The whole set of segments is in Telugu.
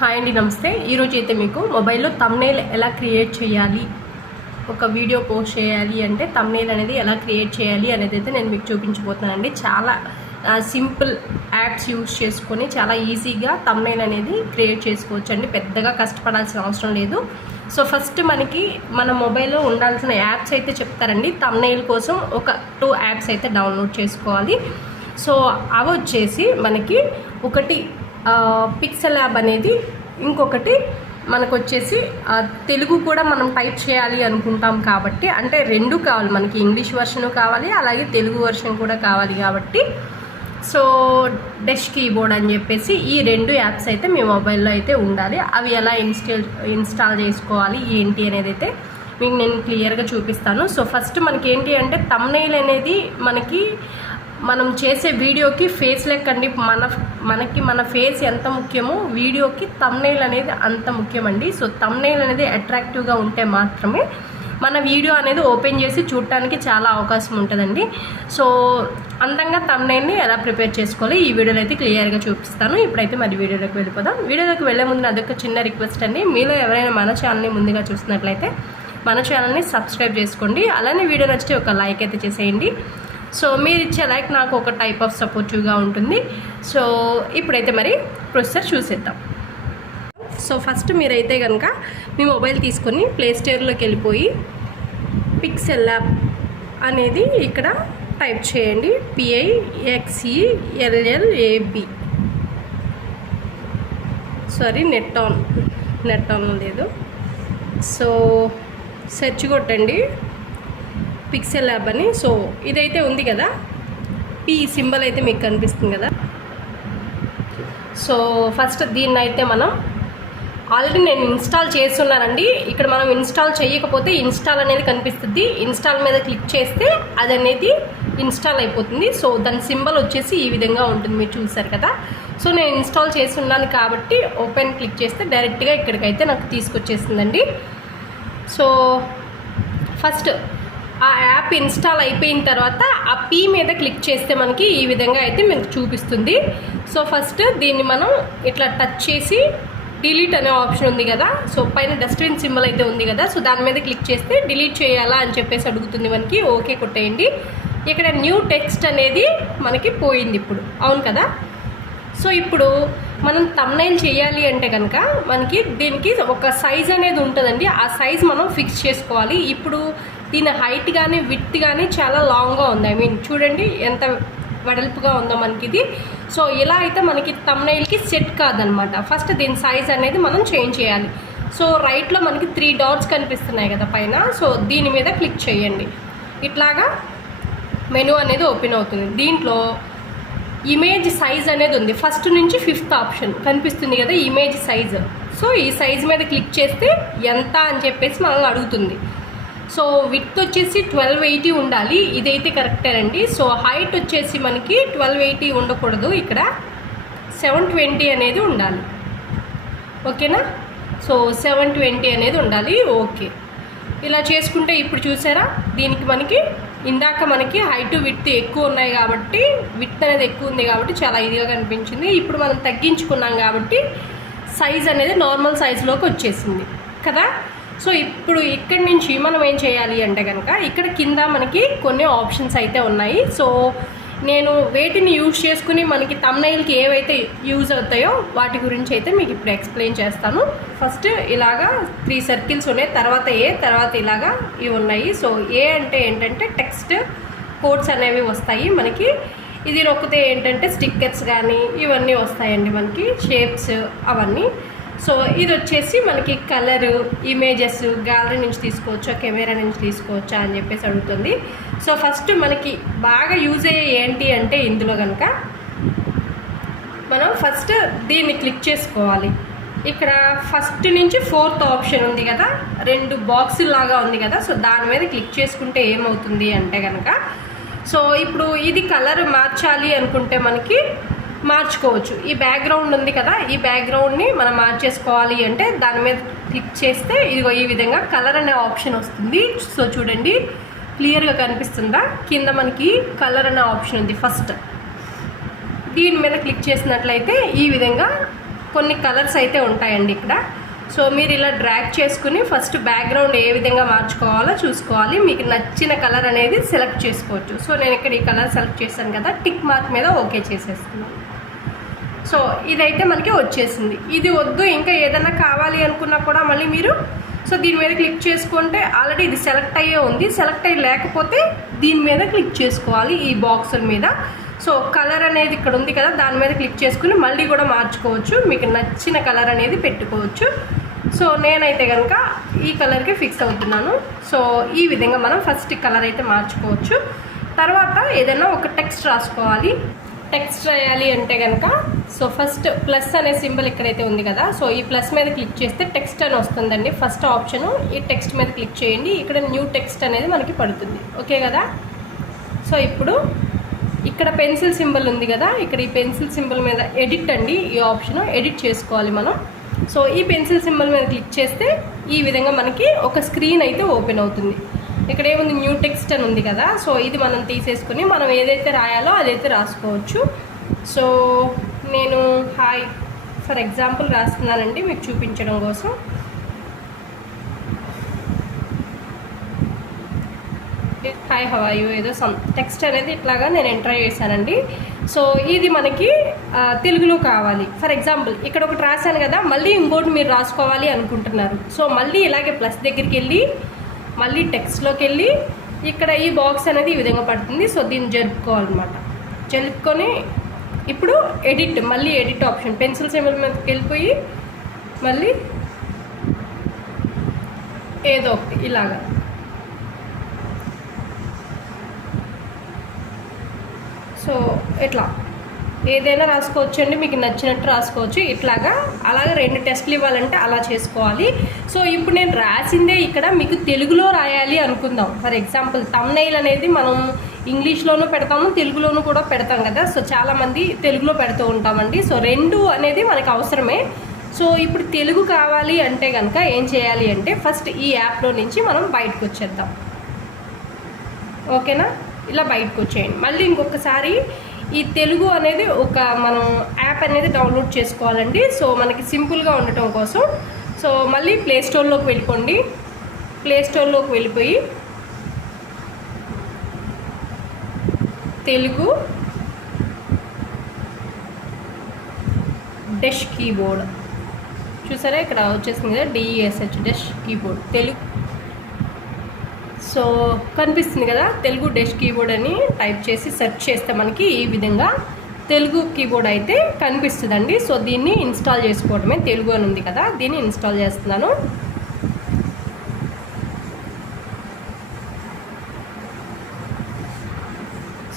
హాయ్ అండి, నమస్తే. ఈరోజు అయితే మీకు మొబైల్లో థంబ్నెయిల్ ఎలా క్రియేట్ చేయాలి, ఒక వీడియో పోస్ట్ చేయాలి అంటే థంబ్నెయిల్ అనేది ఎలా క్రియేట్ చేయాలి అనేది అయితే నేను మీకు చూపించబోతున్నానండి. చాలా సింపుల్ యాప్స్ యూజ్ చేసుకొని చాలా ఈజీగా థంబ్నెయిల్ అనేది క్రియేట్ చేసుకోవచ్చు అండి. పెద్దగా కష్టపడాల్సిన అవసరం లేదు. సో ఫస్ట్ మనకి మన మొబైల్లో ఉండాల్సిన యాప్స్ అయితే చెప్తారండి. థంబ్నెయిల్ కోసం ఒక 2 యాప్స్ అయితే డౌన్లోడ్ చేసుకోవాలి. సో అవి వచ్చేసి మనకి ఒకటి పిక్సెల్ యాప్ అనేది, ఇంకొకటి మనకు వచ్చేసి తెలుగు కూడా మనం టైప్ చేయాలి అనుకుంటాం కాబట్టి, అంటే 2 కావాలి మనకి, ఇంగ్లీష్ వర్షన్ కావాలి అలాగే తెలుగు వర్షన్ కూడా కావాలి కాబట్టి సో డెష్ కీబోర్డ్ అని చెప్పేసి ఈ 2 యాప్స్ అయితే మీ మొబైల్లో అయితే ఉండాలి. అవి ఎలా ఇన్స్టాల్ చేసుకోవాలి ఏంటి అనేది అయితే మీకు నేను క్లియర్గా చూపిస్తాను. సో ఫస్ట్ మనకి ఏంటి అంటే థంబ్నెయిల్ అనేది మనకి మనం చేసే వీడియోకి ఫేస్ లెక్కండి. మనకి మన ఫేస్ ఎంత ముఖ్యమో వీడియోకి థంబ్నెయిల్ అనేది అంత ముఖ్యమండి. సో థంబ్నెయిల్ అనేది అట్రాక్టివ్గా ఉంటే మాత్రమే మన వీడియో అనేది ఓపెన్ చేసి చూడటానికి చాలా అవకాశం ఉంటుందండి. సో అందంగా థంబ్నెయిల్ని ఎలా ప్రిపేర్ చేసుకోవాలి ఈ వీడియోలో అయితే క్లియర్గా చూపిస్తాను. ఇప్పుడైతే మరి వీడియోలోకి వెళ్ళిపోదాం. వీడియోలోకి వెళ్ళే ముందు అదొక చిన్న రిక్వెస్ట్ అండి, మీలో ఎవరైనా మన ఛానల్ని ముందుగా చూస్తున్నట్లయితే మన ఛానల్ని సబ్స్క్రైబ్ చేసుకోండి. అలానే వీడియో నచ్చితే ఒక లైక్ అయితే చేసేయండి. సో మీరు ఇచ్చే లైక్ నాకు ఒక టైప్ ఆఫ్ సపోర్టివ్గా ఉంటుంది. సో ఇప్పుడైతే మరి ప్రొసెసర్ చూసేద్దాం. సో ఫస్ట్ మీరైతే కనుక మీ మొబైల్ తీసుకొని ప్లే స్టోర్లోకి వెళ్ళిపోయి పిక్సెల్ యాప్ అనేది ఇక్కడ టైప్ చేయండి. PIXELLAB. సారీ, నెట్ ఆన్ లేదు. సో సెర్చ్ కొట్టండి పిక్సెల్ యాప్ అని. సో ఇదైతే ఉంది కదా, పి సింబల్ అయితే మీకు కనిపిస్తుంది కదా. సో ఫస్ట్ దీన్ని అయితే మనం ఆల్రెడీ నేను ఇన్స్టాల్ చేస్తున్నానండి. ఇక్కడ మనం ఇన్స్టాల్ చేయకపోతే ఇన్స్టాల్ అనేది కనిపిస్తుంది. ఇన్స్టాల్ మీద క్లిక్ చేస్తే అది అనేది ఇన్స్టాల్ అయిపోతుంది. సో దాని సింబల్ వచ్చేసి ఈ విధంగా ఉంటుంది, మీరు చూసారు కదా. సో నేను ఇన్స్టాల్ చేస్తున్నాను కాబట్టి ఓపెన్ క్లిక్ చేస్తే డైరెక్ట్గా ఇక్కడికైతే నాకు తీసుకొచ్చేస్తుందండి. సో ఫస్ట్ ఆ యాప్ ఇన్స్టాల్ అయిపోయిన తర్వాత ఆ పీ మీద క్లిక్ చేస్తే మనకి ఈ విధంగా అయితే మనకు చూపిస్తుంది. సో ఫస్ట్ దీన్ని మనం ఇట్లా టచ్ చేసి డిలీట్ అనే ఆప్షన్ ఉంది కదా, సో పైన డస్ట్బిన్ సింబల్ అయితే ఉంది కదా, సో దాని మీద క్లిక్ చేస్తే డిలీట్ చేయాలా అని చెప్పేసి అడుగుతుంది మనకి. ఓకే కొట్టేయండి. ఇక్కడ న్యూ టెక్స్ట్ అనేది మనకి పోయింది ఇప్పుడు, అవును కదా. సో ఇప్పుడు మనం థంబ్నెయిల్ చేయాలి అంటే కనుక మనకి దీనికి ఒక సైజ్ అనేది ఉంటుందండి. ఆ సైజ్ మనం ఫిక్స్ చేసుకోవాలి. ఇప్పుడు దీని హైట్ కానీ విడ్త్ కానీ చాలా లాంగ్గా ఉంది. చూడండి ఎంత వెడల్పుగా ఉందో మనకి ఇది. సో ఇలా అయితే మనకి థంబ్నెయిల్కి సెట్ కాదనమాట. ఫస్ట్ దీని సైజ్ అనేది మనం చేంజ్ చేయాలి. సో రైట్లో మనకి 3 డాట్స్ కనిపిస్తున్నాయి కదా పైన. సో దీని మీద క్లిక్ చేయండి. ఇట్లాగా మెనూ అనేది ఓపెన్ అవుతుంది. దీంట్లో ఇమేజ్ సైజ్ అనేది ఉంది. ఫస్ట్ నుంచి 5th ఆప్షన్ కనిపిస్తుంది కదా, ఇమేజ్ సైజ్. సో ఈ సైజ్ మీద క్లిక్ చేస్తే ఎంత అని చెప్పేసి మనల్ని అడుగుతుంది. సో విడ్త్ వచ్చేసి 1280 ఉండాలి, ఇదైతే కరెక్టేనండి. సో హైట్ వచ్చేసి మనకి 1280 ఉండకూడదు, ఇక్కడ 720 అనేది ఉండాలి. ఓకేనా. సో 720 అనేది ఉండాలి. ఓకే, ఇలా చేసుకుంటే ఇప్పుడు చూసారా దీనికి మనకి ఇందాక మనకి హైట్ విడ్త్ ఎక్కువ ఉన్నాయి కాబట్టి, విడ్త్ అనేది ఎక్కువ ఉంది కాబట్టి చాలా ఇదిగా కనిపించింది. ఇప్పుడు మనం తగ్గించుకున్నాం కాబట్టి సైజ్ అనేది నార్మల్ సైజులోకి వచ్చేసింది కదా. సో ఇప్పుడు ఇక్కడి నుంచి మనం ఏం చేయాలి అంటే కనుక ఇక్కడ కింద మనకి కొన్ని ఆప్షన్స్ అయితే ఉన్నాయి. సో నేను వేటిని యూజ్ చేసుకుని మనకి థంబ్నెయిల్కి ఏవైతే యూజ్ అవుతాయో వాటి గురించి అయితే మీకు ఇప్పుడు ఎక్స్ప్లెయిన్ చేస్తాను. ఫస్ట్ ఇలాగా 3 సర్కిల్స్ ఉన్నాయి, తర్వాత ఇలాగా ఇవి ఉన్నాయి. సో ఏ అంటే ఏంటంటే టెక్స్ట్ కోడ్స్ అనేవి వస్తాయి మనకి. ఇది నొక్కితే ఏంటంటే స్టిక్కర్స్ కానీ ఇవన్నీ వస్తాయండి మనకి, షేప్స్ అవన్నీ. సో ఇది వచ్చేసి మనకి కలరు, ఇమేజెస్ గ్యాలరీ నుంచి తీసుకోవచ్చా కెమెరా నుంచి తీసుకోవచ్చా అని చెప్పేసి అడుగుతుంది. సో ఫస్ట్ మనకి బాగా యూజ్ అయ్యే ఏంటి అంటే ఇందులో కనుక మనం ఫస్ట్ దీన్ని క్లిక్ చేసుకోవాలి. ఇక్కడ ఫస్ట్ నుంచి 4th ఆప్షన్ ఉంది కదా, 2 బాక్సులు లాగా ఉంది కదా. సో దాని మీద క్లిక్ చేసుకుంటే ఏమవుతుంది అంటే కనుక, సో ఇప్పుడు ఇది కలర్ మార్చాలి అనుకుంటే మనకి మార్చుకోవచ్చు. ఈ బ్యాక్గ్రౌండ్ ఉంది కదా, ఈ బ్యాక్గ్రౌండ్ని మనం మార్చేసుకోవాలి అంటే దాని మీద క్లిక్ చేస్తే ఇదిగో ఈ విధంగా కలర్ అనే ఆప్షన్ వస్తుంది. సో చూడండి క్లియర్గా కనిపిస్తుందా, కింద మనకి కలర్ అనే ఆప్షన్ ఉంది ఫస్ట్. దీని మీద క్లిక్ చేసినట్లయితే ఈ విధంగా కొన్ని కలర్స్ అయితే ఉంటాయండి ఇక్కడ. సో మీరు ఇలా డ్రాగ్ చేసుకుని ఫస్ట్ బ్యాక్గ్రౌండ్ ఏ విధంగా మార్చుకోవాలో చూసుకోవాలి. మీకు నచ్చిన కలర్ అనేది సెలెక్ట్ చేసుకోవచ్చు. సో నేను ఇక్కడ ఈ కలర్ సెలెక్ట్ చేశాను కదా, టిక్ మార్క్ మీద ఓకే చేసేస్తున్నాను. సో ఇదైతే మనకి వచ్చేసింది. ఇది వద్దు ఇంకా ఏదైనా కావాలి అనుకున్నా కూడా మళ్ళీ మీరు సో దీని మీద క్లిక్ చేసుకుంటే ఆల్రెడీ ఇది సెలెక్ట్ అయ్యే ఉంది. సెలెక్ట్ అయ్యి లేకపోతే దీని మీద క్లిక్ చేసుకోవాలి, ఈ బాక్సుల మీద. సో కలర్ అనేది ఇక్కడ ఉంది కదా, దాని మీద క్లిక్ చేసుకుని మళ్ళీ కూడా మార్చుకోవచ్చు. మీకు నచ్చిన కలర్ అనేది పెట్టుకోవచ్చు. సో నేనైతే కనుక ఈ కలర్కి ఫిక్స్ అవుతున్నాను. సో ఈ విధంగా మనం ఫస్ట్ కలర్ అయితే మార్చుకోవచ్చు. తర్వాత ఏదైనా ఒక టెక్స్ట్ రాసుకోవాలి. టెక్స్ట్ రాయాలి అంటే కనుక సో ఫస్ట్ ప్లస్ అనే సింబల్ ఇక్కడైతే ఉంది కదా, సో ఈ ప్లస్ మీద క్లిక్ చేస్తే టెక్స్ట్ అని వస్తుందండి. ఫస్ట్ ఆప్షను ఈ టెక్స్ట్ మీద క్లిక్ చేయండి. ఇక్కడ న్యూ టెక్స్ట్ అనేది మనకి పడుతుంది. ఓకే కదా. సో ఇప్పుడు ఇక్కడ పెన్సిల్ సింబల్ ఉంది కదా, ఇక్కడ ఈ పెన్సిల్ సింబల్ మీద ఎడిట్ అండి, ఈ ఆప్షన్ ఎడిట్ చేసుకోవాలి మనం. సో ఈ పెన్సిల్ సింబల్ మీద క్లిక్ చేస్తే ఈ విధంగా మనకి ఒక స్క్రీన్ అయితే ఓపెన్ అవుతుంది. ఇక్కడ ఏముంది, న్యూ టెక్స్ట్ అని ఉంది కదా, సో ఇది మనం తీసేసుకుని మనం ఏదైతే రాయాలో అదైతే రాసుకోవచ్చు. సో నేను హాయ్ ఫర్ ఎగ్జాంపుల్ రాస్తున్నానండి మీకు చూపించడం కోసం. హాయ్ హౌ ఆర్ యూ ఏదో సమ్ టెక్స్ట్ అనేది ఇట్లాగా నేను ఎంటర్ చేశానండి. సో ఇది మనకి తెలుగులో కావాలి. ఫర్ ఎగ్జాంపుల్ ఇక్కడ ఒకటి రాశాను కదా, మళ్ళీ ఇంకోటి మీరు రాసుకోవాలి అనుకుంటున్నారు. సో మళ్ళీ ఇలాగే ప్లస్ దగ్గరికి వెళ్ళి మళ్ళీ టెక్స్ట్లోకి వెళ్ళి ఇక్కడ ఈ బాక్స్ అనేది ఈ విధంగా పడుతుంది. సో దీన్ని జరుపుకోవాలన్నమాట. జరుపుకొని ఇప్పుడు ఎడిట్, మళ్ళీ ఎడిట్ ఆప్షన్ పెన్సిల్ సింబల్ మీదకి వెళ్ళిపోయి మళ్ళీ ఏదో ఒకటి ఇలాగా సో ఇట్లా ఏదైనా రాసుకోవచ్చు అండి, మీకు నచ్చినట్టు రాసుకోవచ్చు. ఇట్లాగా అలాగే 2 టెస్ట్లు ఇవ్వాలంటే అలా చేసుకోవాలి. సో ఇప్పుడు నేను రాసిందే ఇక్కడ మీకు తెలుగులో రాయాలి అనుకుందాం. ఫర్ ఎగ్జాంపుల్ థంబ్నెయిల్ అనేది మనం ఇంగ్లీష్లోనూ పెడతాము, తెలుగులోనూ కూడా పెడతాం కదా. సో చాలామంది తెలుగులో పెడుతూ ఉంటామండి. సో 2 అనేది మనకు అవసరమే. సో ఇప్పుడు తెలుగు కావాలి అంటే కనుక ఏం చేయాలి అంటే ఫస్ట్ ఈ యాప్లో నుంచి మనం బయటకు వచ్చేద్దాం. ఓకేనా, ఇలా బయటకు వచ్చేయండి. మళ్ళీ ఇంకొకసారి ఈ తెలుగు అనేది ఒక మనం యాప్ అనేది డౌన్లోడ్ చేసుకోవాలండి. సో మనకి సింపుల్గా ఉండటం కోసం సో మళ్ళీ ప్లే స్టోర్లోకి వెళ్ళిపోండి. ప్లే స్టోర్లోకి వెళ్ళిపోయి తెలుగు డెష్ కీబోర్డ్ చూసారా, ఇక్కడ వచ్చేసింది కదా DESH డెష్ కీబోర్డ్ తెలుగు. సో కనిపిస్తుంది కదా, తెలుగు డెష్ కీబోర్డ్ అని టైప్ చేసి సెర్చ్ చేస్తే మనకి ఈ విధంగా తెలుగు కీబోర్డ్ అయితే కనిపిస్తుందండి. సో దీన్ని ఇన్స్టాల్ చేసుకోవడమే. తెలుగు అని ఉంది కదా, దీన్ని ఇన్స్టాల్ చేస్తున్నాను.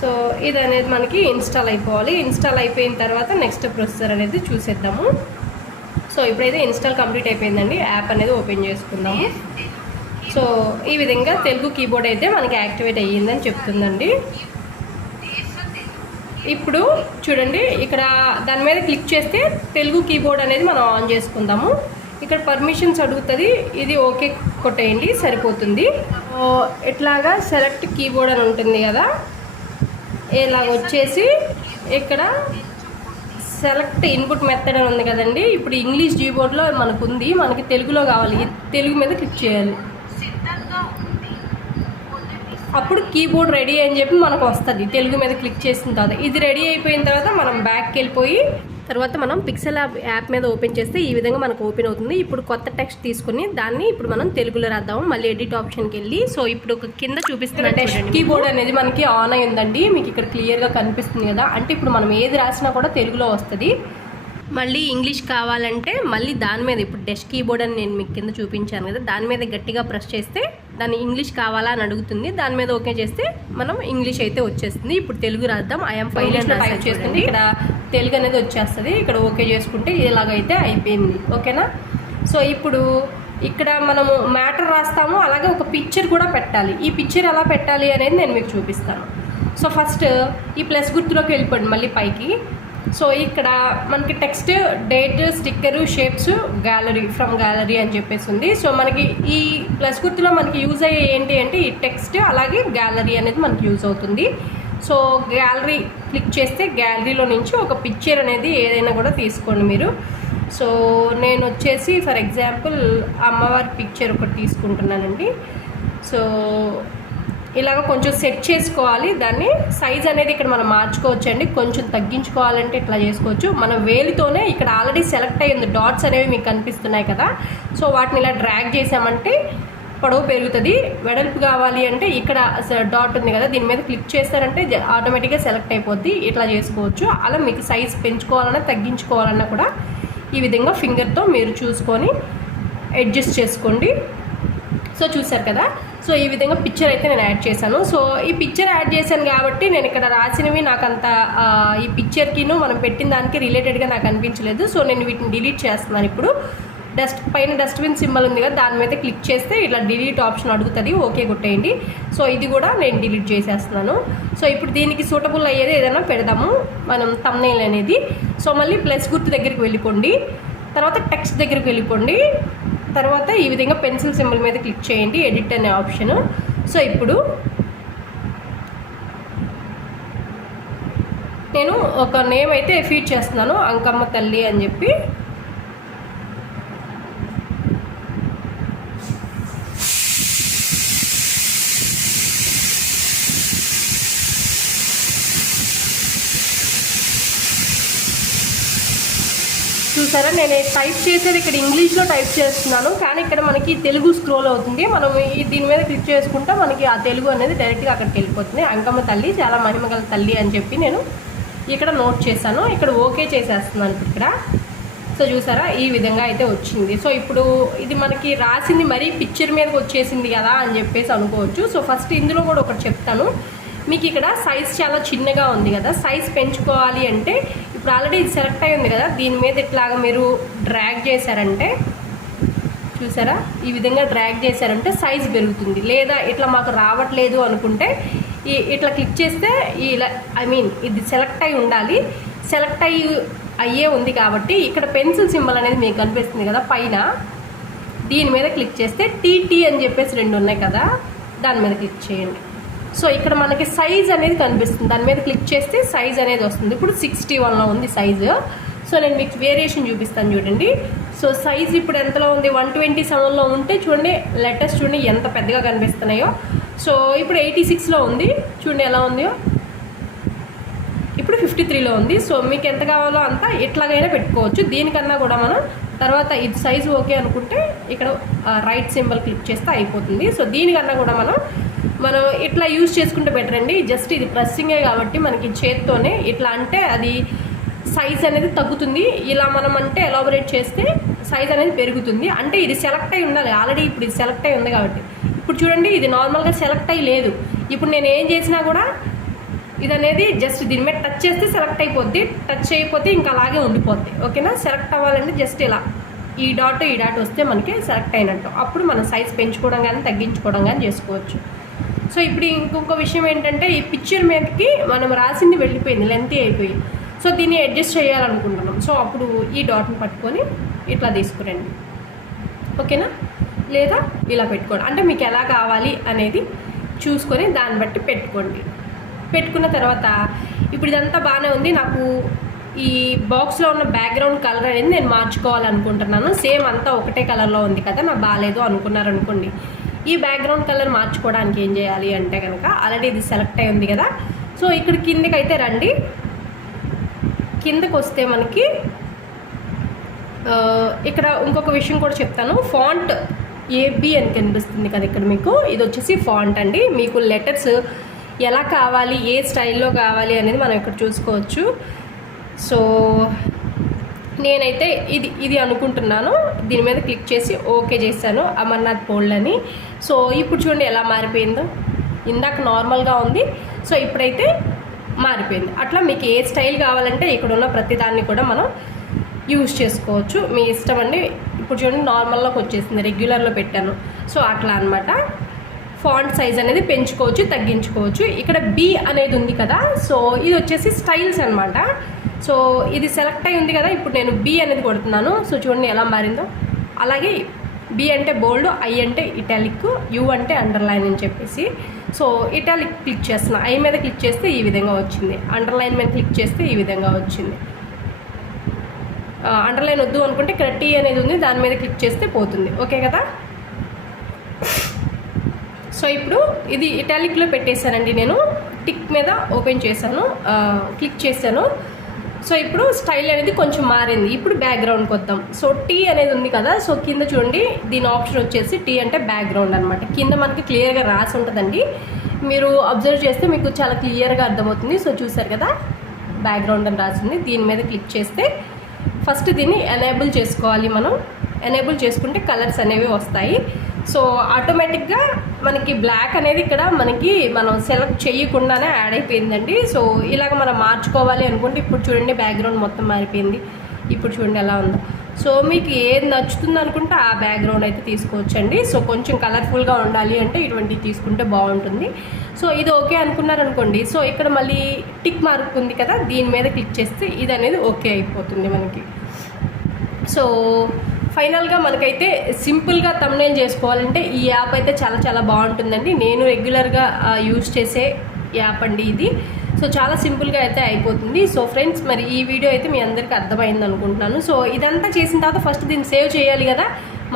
సో ఇది అనేది మనకి ఇన్స్టాల్ అయిపోవాలి. ఇన్స్టాల్ అయిపోయిన తర్వాత నెక్స్ట్ ప్రొసెసర్ అనేది చూసేద్దాము. సో ఇప్పుడైతే ఇన్స్టాల్ కంప్లీట్ అయిపోయిందండి. యాప్ అనేది ఓపెన్ చేసుకుందాము. సో ఈ విధంగా తెలుగు కీబోర్డ్ అయితే మనకి యాక్టివేట్ అయ్యిందని చెప్తుందండి. ఇప్పుడు చూడండి, ఇక్కడ దాని మీద క్లిక్ చేస్తే తెలుగు కీబోర్డ్ అనేది మనం ఆన్ చేసుకుందాము. ఇక్కడ పర్మిషన్స్ అడుగుతుంది, ఇది ఓకే కొట్టేయండి సరిపోతుంది. ఇట్లాగా సెలెక్ట్ కీబోర్డ్ అని ఉంటుంది కదా, ఇలాగ వచ్చేసి ఇక్కడ సెలెక్ట్ ఇన్పుట్ మెథడ్ అని ఉంది కదండి. ఇప్పుడు ఇంగ్లీష్ కీబోర్డ్లో మనకు ఉంది, మనకి తెలుగులో కావాలి. తెలుగు మీద క్లిక్ చేయాలి. అప్పుడు కీబోర్డ్ రెడీ అని చెప్పి మనకు వస్తుంది తెలుగు మీద క్లిక్ చేసిన తర్వాత. ఇది రెడీ అయిపోయిన తర్వాత మనం బ్యాక్కి వెళ్ళిపోయి తర్వాత మనం పిక్సెల్ యాప్ మీద ఓపెన్ చేస్తే ఈ విధంగా మనకు ఓపెన్ అవుతుంది. ఇప్పుడు కొత్త టెక్స్ట్ తీసుకుని దాన్ని ఇప్పుడు మనం తెలుగులో రాద్దాము. మళ్ళీ ఎడిట్ ఆప్షన్కి వెళ్ళి సో ఇప్పుడు ఒక కింద చూపిస్తున్న కీబోర్డ్ అనేది మనకి ఆన్ అయిందండి. మీకు ఇక్కడ క్లియర్గా కనిపిస్తుంది కదా, అంటే ఇప్పుడు మనం ఏది రాసినా కూడా తెలుగులో వస్తుంది. మళ్ళీ ఇంగ్లీష్ కావాలంటే మళ్ళీ దాని మీద ఇప్పుడు డెష్ కీబోర్డ్ అని నేను మీకు కింద చూపించాను కదా, దాని మీద గట్టిగా ప్రెస్ చేస్తే దాన్ని ఇంగ్లీష్ కావాలా అని అడుగుతుంది. దాని మీద ఓకే చేస్తే మనం ఇంగ్లీష్ అయితే వచ్చేస్తుంది. ఇప్పుడు తెలుగు రాద్దాం. ఐఎమ్ ఫైల్ టైప్ చేస్తుంది, ఇక్కడ తెలుగు అనేది వచ్చేస్తుంది. ఇక్కడ ఓకే చేసుకుంటే ఇలాగైతే అయిపోయింది. ఓకేనా. సో ఇప్పుడు ఇక్కడ మనము మ్యాటర్ రాస్తాము, అలాగే ఒక పిక్చర్ కూడా పెట్టాలి. ఈ పిక్చర్ ఎలా పెట్టాలి అనేది నేను మీకు చూపిస్తాను. సో ఫస్ట్ ఈ ప్లస్ గుర్తులోకి వెళ్ళిపోండి మళ్ళీ పైకి. సో ఇక్కడ మనకి text, date, sticker, shapes, gallery, from gallery అని చెప్పేసి ఉంది. సో మనకి ఈ ప్లస్ గుర్తులో మనకి యూజ్ అయ్యే ఏంటి అంటే ఈ టెక్స్ట్ అలాగే గ్యాలరీ అనేది మనకి యూజ్ అవుతుంది. సో గ్యాలరీ క్లిక్ చేస్తే గ్యాలరీలో నుంచి ఒక పిక్చర్ అనేది ఏదైనా కూడా తీసుకోండి మీరు. సో నేను వచ్చేసి ఫర్ ఎగ్జాంపుల్ అమ్మవారి పిక్చర్ ఒకటి తీసుకుంటున్నానండి. సో ఇలాగ కొంచెం సెట్ చేసుకోవాలి దాన్ని. సైజ్ అనేది ఇక్కడ మనం మార్చుకోవచ్చు అండి, కొంచెం తగ్గించుకోవాలంటే ఇట్లా చేసుకోవచ్చు. మన వేలితోనే ఇక్కడ ఆల్రెడీ సెలెక్ట్ అయ్యింది, డాట్స్ అనేవి మీకు కనిపిస్తున్నాయి కదా, సో వాటిని ఇలా డ్రాగ్ చేసామంటే పొడవు పెరుగుతుంది. వెడల్పు కావాలి అంటే ఇక్కడ డాట్ ఉంది కదా, దీని మీద క్లిక్ చేస్తారంటే ఆటోమేటిక్గా సెలెక్ట్ అయిపోద్ది. ఇట్లా చేసుకోవచ్చు. అలా మీకు సైజ్ పెంచుకోవాలన్నా తగ్గించుకోవాలన్నా కూడా ఈ విధంగా ఫింగర్తో మీరు చూసుకొని అడ్జస్ట్ చేసుకోండి. సో చూసారు కదా, సో ఈ విధంగా పిక్చర్ అయితే నేను యాడ్ చేశాను. సో ఈ పిక్చర్ యాడ్ చేశాను కాబట్టి నేను ఇక్కడ రాసినవి నాకు అంత ఈ పిక్చర్కిను మనం పెట్టిన దానికి రిలేటెడ్గా నాకు అనిపించలేదు. సో నేను వీటిని డిలీట్ చేస్తున్నాను. ఇప్పుడు పైన డస్ట్బిన్ సింబల్ ఉంది కదా, దాని మీద క్లిక్ చేస్తే ఇట్లా డిలీట్ ఆప్షన్ అడుగుతుంది, ఓకే కొట్టేయండి. సో ఇది కూడా నేను డిలీట్ చేసేస్తున్నాను. సో ఇప్పుడు దీనికి సూటబుల్ అయ్యేది ఏదైనా పెడదాము మనం థంబ్నెయిల్ అనేది. సో మళ్ళీ ప్లస్ గుర్తు దగ్గరికి వెళ్ళిపోండి, తర్వాత టెక్స్ట్ దగ్గరికి వెళ్ళిపోండి, తర్వాత ఈ విధంగా పెన్సిల్ సింబల్ మీద క్లిక్ చేయండి, ఎడిట్ అనే ఆప్షను. సో ఇప్పుడు నేను ఒక నేమ్ అయితే ఫీడ్ చేస్తున్నాను, అంకమ్మ తల్లి అని చెప్పి. చూసారా, నేను టైప్ చేసేది ఇక్కడ ఇంగ్లీష్లో టైప్ చేస్తున్నాను, కానీ ఇక్కడ మనకి తెలుగు స్క్రోల్ అవుతుంది. మనం దీని మీద క్లిక్ చేసుకుంటే మనకి ఆ తెలుగు అనేది డైరెక్ట్గా అక్కడికి వెళ్ళిపోతుంది. అంకమ్మ తల్లి చాలా మహిమగల తల్లి అని చెప్పి నేను ఇక్కడ నోట్ చేశాను. ఇక్కడ ఓకే చేసేస్తున్నాను ఇక్కడ. సో చూసారా, ఈ విధంగా అయితే వచ్చింది. సో ఇప్పుడు ఇది మనకి రాసింది మరీ పిక్చర్ మీదకి వచ్చేసింది కదా అని చెప్పేసి అనుకోవచ్చు. సో ఫస్ట్ ఇందులో కూడా ఒకటి చెప్తాను మీకు. ఇక్కడ సైజ్ చాలా చిన్నగా ఉంది కదా, సైజ్ పెంచుకోవాలి అంటే ఇప్పుడు ఆల్రెడీ ఇది సెలెక్ట్ అయి ఉంది కదా, దీని మీద ఇట్లాగా మీరు డ్రాగ్ చేశారంటే చూసారా, ఈ విధంగా డ్రాగ్ చేశారంటే సైజ్ పెరుగుతుంది. లేదా ఇట్లా మాకు రావట్లేదు అనుకుంటే ఇట్లా క్లిక్ చేస్తే ఇలా ఇది సెలెక్ట్ అయి ఉండాలి. సెలెక్ట్ అయ్యే ఉంది కాబట్టి ఇక్కడ పెన్సిల్ సింబల్ అనేది మీకు కనిపిస్తుంది కదా పైన, దీని మీద క్లిక్ చేస్తే టీటీ అని చెప్పేసి 2 ఉన్నాయి కదా, దాని మీద క్లిక్ చేయండి. సో ఇక్కడ మనకి సైజ్ అనేది కనిపిస్తుంది, దాని మీద క్లిక్ చేస్తే సైజ్ అనేది వస్తుంది. ఇప్పుడు 61లో ఉంది సైజు. సో నేను మీకు వేరియేషన్ చూపిస్తాను చూడండి. సో సైజ్ ఇప్పుడు ఎంతలో ఉంది, 127లో ఉంటే చూడండి లెటర్స్ చూడండి ఎంత పెద్దగా కనిపిస్తున్నాయో. సో ఇప్పుడు 86లో ఉంది, చూడండి ఎలా ఉందో. ఇప్పుడు 53లో ఉంది. సో మీకు ఎంత కావాలో అంత ఎట్లాగైనా పెట్టుకోవచ్చు. దీనికన్నా కూడా మనం తర్వాత ఇది సైజు ఓకే అనుకుంటే ఇక్కడ రైట్ సింబల్ క్లిక్ చేస్తే అయిపోతుంది. సో దీనికన్నా కూడా మనం ఇట్లా యూజ్ చేసుకుంటే బెటర్ అండి. జస్ట్ ఇది ప్రెస్సింగే కాబట్టి మనకి చేత్తోనే ఇట్లా అంటే అది సైజ్ అనేది తగ్గుతుంది. ఇలా మనం అంటే ఎలాబొరేట్ చేస్తే సైజ్ అనేది పెరుగుతుంది. అంటే ఇది సెలెక్ట్ అయి ఉండాలి, ఆల్రెడీ ఇప్పుడు ఇది సెలెక్ట్ అయి ఉంది కాబట్టి. ఇప్పుడు చూడండి ఇది నార్మల్గా సెలెక్ట్ అయ్యి లేదు. ఇప్పుడు నేను ఏం చేసినా కూడా ఇది అనేది జస్ట్ దీని మీద టచ్ చేస్తే సెలెక్ట్ అయిపోద్ది, టచ్ అయిపోతే ఇంకా అలాగే ఉండిపోద్ది. ఓకేనా, సెలెక్ట్ అవ్వాలంటే జస్ట్ ఇలా ఈ డాట్ వస్తే మనకి సెలెక్ట్ అయినట్టు. అప్పుడు మనం సైజ్ పెంచుకోవడం కానీ తగ్గించుకోవడం కానీ చేసుకోవచ్చు. సో ఇప్పుడు ఇంకొక విషయం ఏంటంటే ఈ పిక్చర్ మీదకి మనం రాసింది వెళ్ళిపోయింది, లెంతీ అయిపోయి. సో దీన్ని అడ్జస్ట్ చేయాలనుకుంటున్నాం. సో అప్పుడు ఈ డాట్ని పట్టుకొని ఇట్లా తీసుకురండి, ఓకేనా. లేదా ఇలా పెట్టుకోండి, అంటే మీకు ఎలా కావాలి అనేది చూసుకొని దాన్ని బట్టి పెట్టుకోండి. పెట్టుకున్న తర్వాత ఇప్పుడు ఇదంతా బాగానే ఉంది. నాకు ఈ బాక్స్లో ఉన్న బ్యాక్గ్రౌండ్ కలర్ అనేది నేను మార్చుకోవాలనుకుంటున్నాను. సేమ్ అంతా ఒకటే కలర్లో ఉంది కదా, నాకు బాగాలేదు అనుకున్నారనుకోండి. ఈ బ్యాక్గ్రౌండ్ కలర్ మార్చుకోవడానికి ఏం చేయాలి అంటే కనుక ఆల్రెడీ ఇది సెలెక్ట్ అయి ఉంది కదా. సో ఇక్కడ కిందకి అయితే రండి. కిందకు వస్తే మనకి ఇక్కడ ఇంకొక విషయం కూడా చెప్తాను. ఫాంట్ ఏబి అని కనిపిస్తుంది కదా ఇక్కడ మీకు, ఇది వచ్చేసి ఫాంట్ అండి. మీకు లెటర్స్ ఎలా కావాలి, ఏ స్టైల్లో కావాలి అనేది మనం ఇక్కడ చూసుకోవచ్చు. సో నేనైతే ఇది అనుకుంటున్నాను. దీని మీద క్లిక్ చేసి ఓకే చేశాను, అమర్నాథ్ బోల్డ్ అని. సో ఇప్పుడు చూడండి ఎలా మారిపోయిందో. ఇందాక నార్మల్గా ఉంది, సో ఇప్పుడైతే మారిపోయింది. అట్లా మీకు ఏ స్టైల్ కావాలంటే ఇక్కడ ఉన్న ప్రతిదాన్ని కూడా మనం యూజ్ చేసుకోవచ్చు, మీ ఇష్టం అండి. ఇప్పుడు చూడండి నార్మల్లోకి వచ్చేసింది, రెగ్యులర్లో పెట్టాను. సో అట్లా అనమాట. ఫాంట్ సైజ్ అనేది పెంచుకోవచ్చు, తగ్గించుకోవచ్చు. ఇక్కడ బి అనేది ఉంది కదా, సో ఇది వచ్చేసి స్టైల్స్ అనమాట. సో ఇది సెలెక్ట్ అయి ఉంది కదా, ఇప్పుడు నేను బి అనేది కొడుతున్నాను. సో చూడండి ఎలా మారిందో. అలాగే బి అంటే బోల్డ్, ఐ అంటే ఇటాలిక్, యూ అంటే అండర్లైన్ అని చెప్పేసి. సో ఇటాలిక్ క్లిక్ చేస్తున్నా, ఐ మీద క్లిక్ చేస్తే ఈ విధంగా వచ్చింది, అండర్లైన్ మీద క్లిక్ చేస్తే ఈ విధంగా వచ్చింది. అండర్లైన్ వద్దు అనుకుంటే ఇక్కడ టీ అనేది ఉంది, దాని మీద క్లిక్ చేస్తే పోతుంది. ఓకే కదా. సో ఇప్పుడు ఇది ఇటాలిక్లో పెట్టేశానండి, నేను టిక్ మీద ఓపెన్ చేశాను, క్లిక్ చేశాను. సో ఇప్పుడు స్టైల్ అనేది కొంచెం మారింది. ఇప్పుడు బ్యాక్గ్రౌండ్కి వద్దాం. సో టీ అనేది ఉంది కదా, సో కింద చూడండి దీని ఆప్షన్ వచ్చేసి టీ అంటే బ్యాక్గ్రౌండ్ అనమాట. కింద మనకి క్లియర్గా రాసి ఉంటుందండి, మీరు అబ్జర్వ్ చేస్తే మీకు చాలా క్లియర్గా అర్థమవుతుంది. సో చూసారు కదా బ్యాక్గ్రౌండ్ అని రాసింది, దీని మీద క్లిక్ చేస్తే ఫస్ట్ దీన్ని ఎనేబుల్ చేసుకోవాలి. మనం ఎనేబుల్ చేసుకుంటే కలర్స్ అనేవి వస్తాయి. సో ఆటోమేటిక్గా మనకి బ్లాక్ అనేది ఇక్కడ మనం సెలెక్ట్ చేయకుండానే యాడ్ అయిపోయిందండి. సో ఇలాగ మనం మార్చుకోవాలి అనుకుంటే ఇప్పుడు చూడండి బ్యాక్గ్రౌండ్ మొత్తం మారిపోయింది. ఇప్పుడు చూడండి ఎలా ఉందో. సో మీకు ఏది నచ్చుతుంది అనుకుంటే ఆ బ్యాక్గ్రౌండ్ అయితే తీసుకోవచ్చండి. సో కొంచెం కలర్ఫుల్గా ఉండాలి అంటే ఇటువంటివి తీసుకుంటే బాగుంటుంది. సో ఇది ఓకే అనుకున్నారనుకోండి, సో ఇక్కడ మళ్ళీ టిక్ మార్క్ ఉంది కదా, దీని మీద క్లిక్ చేస్తే ఇది అనేది ఓకే అయిపోతుంది మనకి. సో ఫైనల్గా మనకైతే సింపుల్గా థంబ్నెయిల్ చేసుకోవాలంటే ఈ యాప్ అయితే చాలా చాలా బాగుంటుందండి. నేను రెగ్యులర్గా యూజ్ చేసే యాప్ అండి ఇది. సో చాలా సింపుల్గా అయితే అయిపోతుంది. సో ఫ్రెండ్స్, మరి ఈ వీడియో అయితే మీ అందరికీ అర్థమైంది అనుకుంటున్నాను. సో ఇదంతా చేసిన తర్వాత ఫస్ట్ దీన్ని సేవ్ చేయాలి కదా,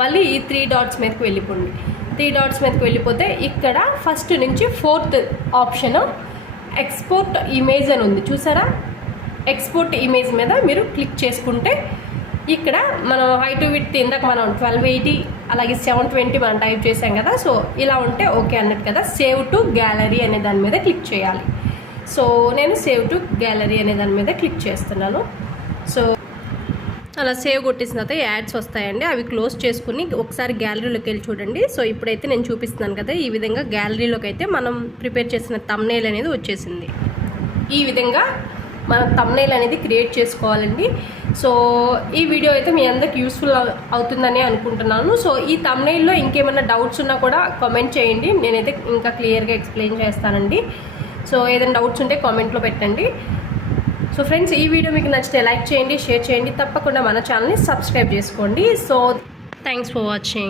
మళ్ళీ ఈ 3 డాట్స్ మీదకి వెళ్ళిపోండి. 3 డాట్స్ మీదకి వెళ్ళిపోతే ఇక్కడ ఫస్ట్ నుంచి 4th ఆప్షన్ ఎక్స్పోర్ట్ ఇమేజ్ అని ఉంది చూసారా. ఎక్స్పోర్ట్ ఇమేజ్ మీద మీరు క్లిక్ చేసుకుంటే ఇక్కడ మనం హైట్ విడ్త్ ఇందాక మనం 1280 అలాగే 720 మనం టైప్ చేసాం కదా. సో ఇలా ఉంటే ఓకే అన్నట్టు కదా. సేవ్ టు గ్యాలరీ అనే దాని మీద క్లిక్ చేయాలి. సో నేను సేవ్ టు గ్యాలరీ అనే దాని మీద క్లిక్ చేస్తున్నాను. సో అలా సేవ్ కొట్టేసిన తర్వాత యాడ్స్ వస్తాయండి, అవి క్లోజ్ చేసుకుని ఒకసారి గ్యాలరీలోకి వెళ్ళి చూడండి. సో ఇప్పుడైతే నేను చూపిస్తున్నాను కదా, ఈ విధంగా గ్యాలరీలోకి అయితే మనం ప్రిపేర్ చేసిన థంబ్నెయిల్ అనేది వచ్చేసింది. ఈ విధంగా మనం థంబ్నెయిల్ అనేది క్రియేట్ చేసుకోవాలండి. సో ఈ వీడియో అయితే మీ అందరికి యూస్ఫుల్ అవుతుందని అనుకుంటున్నాను. సో ఈ థంబ్నెయిల్లో ఇంకేమైనా డౌట్స్ ఉన్నా కూడా కామెంట్ చేయండి, నేనైతే ఇంకా క్లియర్గా ఎక్స్ప్లెయిన్ చేస్తానండి. సో ఏదైనా డౌట్స్ ఉంటే కామెంట్లో పెట్టండి. సో ఫ్రెండ్స్, ఈ వీడియో మీకు నచ్చితే లైక్ చేయండి, షేర్ చేయండి, తప్పకుండా మన ఛానల్ని సబ్స్క్రైబ్ చేసుకోండి. So thanks for watching.